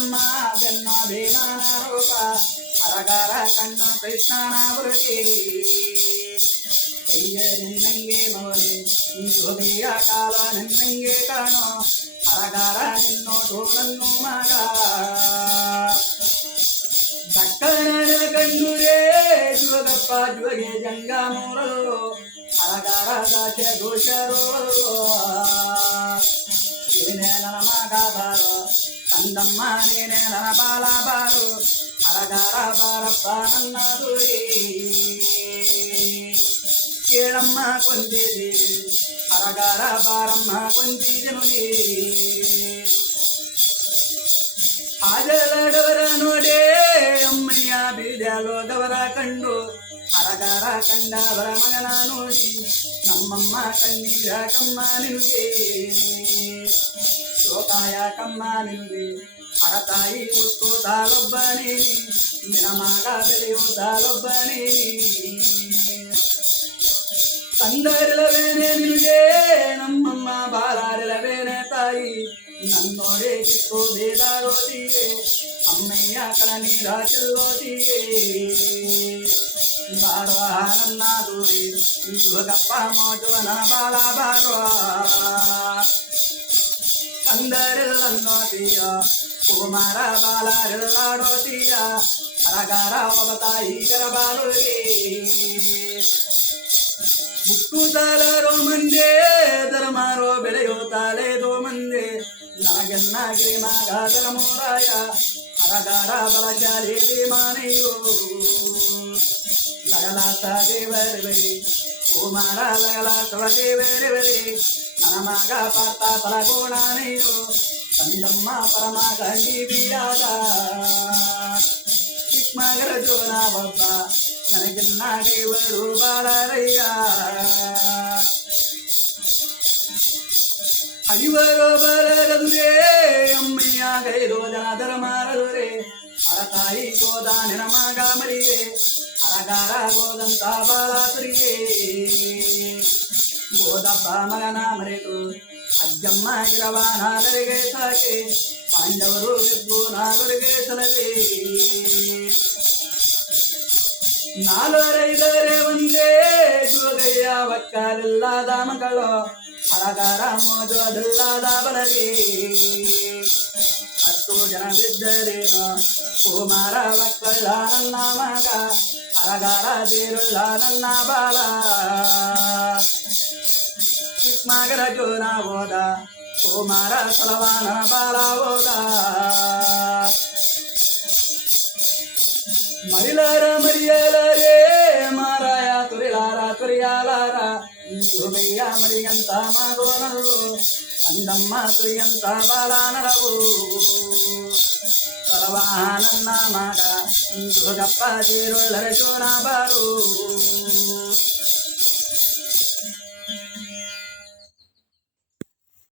ನಮ್ಮ ಜನ್ಮ ಭೀಮನ ರೂಪ ಹರಗಾರ ಕಣ್ಣ ಕೃಷ್ಣನ ಬುರುಗಿ ಕೈಯ ನಿನ್ನಂಗೆ ಮೌನಿ ಹೃದಯ ಕಾಲ ನಿನ್ನಂಗೆ ಕಾಣೋ ಹರಗಾರ ನಿನ್ನೋಟು ನನ್ನ ಮಗ ದಕ್ಕನ ಕಂಡುರೇ ಜುವಗಪ್ಪ ಜುವಗೆ ಜಂಗಮೂರಲು ಹರಗಾರ ದಾಶ ಘೋಷರು ಏನೇ ನನ್ನ ಮಗ ಬಾರೋ ಕಂದಮ್ಮ ನೀನೇ ನನ್ನ ಬಾಲ ಬಾರು ಹರಗಾರ ಬಾರಪ್ಪ ನನ್ನ ದುರಿ ಕೇಳಮ್ಮ ಕೊಂದಿದೆ ಹರಗಾರ ಬಾರಮ್ಮ ಕೊಂದಿದೆನು ನೀ ಹಾಜಲಡವರ ನೋಡೇ ಅಮ್ಮಯ್ಯ ಬೀಜಲೋದವರ ಕಂಡು ಹರಗಾರ ಕಂಡವರ ಮಗನ ನೋಡಿ ನಮ್ಮಮ್ಮ ಕಣ್ಣೀರ ಕಮ್ಮ ನಿನುಗೆ ಶೋಕಾಯ ಕಮ್ಮ ನಿನುಗೆ ಹರತಾಯಿ ಹುಟ್ಟು ತಾಲೊಬ್ಬನೇ ನಿನ ಮಗ ಬೆಳೆಯೋ ತಾಲೊಬ್ಬನೇ ಕಂದರಿಲ್ಲವೇನೆ ನಿನಗೆ ನಮ್ಮಮ್ಮ ಬಾಲಾರಿಲ್ಲವೇನೆ ತಾಯಿ ನನ್ನೋಡೆ ಕಿತ್ತೋ ಬೇದಾರೋದಿಯೇ ಅಮ್ಮಯ್ಯ ಕಳ ನೀರ ಚೆಲ್ಲೋದಿಯೇ ಬಾರೋ ನನ್ನ ದೂರಿ ಹೋಗಪ್ಪ ಮೋಜೋ ನನ್ನ ಬಾಲ ಬಾರೋ ಕಂದರಿಲ್ಲನ್ನೋದಿಯ ಕುಮಾರ ಬಾಲಾರಿಲ್ಲಾಡೋದಿಯ ಹರಗಾರ ಒಬ್ಬ ತಾಯಿ ಗರಬಾಲುಗೆ ಹುಟ್ಟುತ್ತಾಲರೋ ಮಂದೆ ಧರ್ಮಾರೋ ಬೆಳೆಯೋ ತಾಲೇದೋ ಮಂದೆ ನನಗೆನ್ನಾಗಿರಿ ಮಗ ಧರ್ಮೋರಾಯ ಹರಗಾರ ಬಲಶಾಲಿ ಭೀಮಾನೆಯೋ ಲಗಲಾಸ ದೇವರಿವರಿ ಕುಮಾರ ಲಗಲಾಸವ ದೇವರಿವರಿ ನನ್ನ ಮಗ ಪಾರ್ಥ ಫಲಗೋಣಾನೆಯೋ ಕಂದಮ್ಮ ಪರಮ ಗಂಡಿ ಬಿಯಾದ ಚಿಕ್ಕಮಗರ ಜೋನ ಒಬ್ಬ ನನಗೆನ್ನಾಗೈವರು ಬಾಳರಯ್ಯ ಐವರೋ ಬರದುರೇ ಅಮ್ಮಯ್ಯ ಗೈದೋ ಜನ ಧರ್ಮಾರದುರೇ ಹರತಾಯಿ ಗೋದ ನಿನ ಮಗ ಮರಿಯೇ ಹರಗಾರ ಗೋದಂತ ಬಾಳಾತುರಿಯೇ ಗೋದಬ್ಬ ಮಗನ ಮರೆತು ಅಜ್ಜಮ್ಮ ಇರವ ನಾಗರಿಗೆ ಸಾಕೆ ಪಾಂಡವರು ಗೆದ್ದು ನಾಗರಿಗೆ ಸಲವೇ ನಾಲ್ವರೈದರೆ ಒಂದೇ ಜೋಗಯ್ಯ ಒಕ್ಕಾರಿಲ್ಲದ ಮಕ್ಕಳು ಹರಗಾರ ಮೋಜು ಅದಲ್ಲದ ಬಲಗೆ 10 ಜನ ಬಿದ್ದರೇನು ಕುಮಾರ ಒಕ್ಕಳ್ಳ ನನ್ನ ಮಗ ಹರಗಾರ ದೇರುಳ್ಳ ನನ್ನ ಬಾಲ ಚಿಕ್ಕಮಗರ ಜೋನ ಹೋದ ಕುಮಾರ ಸಲವಾನ ಬಾಲ ಹೋದ ಮರಿಲಾರ ಮರಿಯಲಾರೇ ಮಾರಾಯ ತುರಿಲಾರ ತುರಿಯಾಲಾರ ಜೋಗಯ್ಯ ಮರಿಗಂತ ಮಗೋನರು ಕಂದಮ್ಮ ತುರಿಯಂತ ಬಾಲಾನರವು ಸಲವಾಹ ನನ್ನ ಮಗ ಜೋಗಪ್ಪ ಜೇರುಳ್ಳರ ಜೋನ ಬಾರು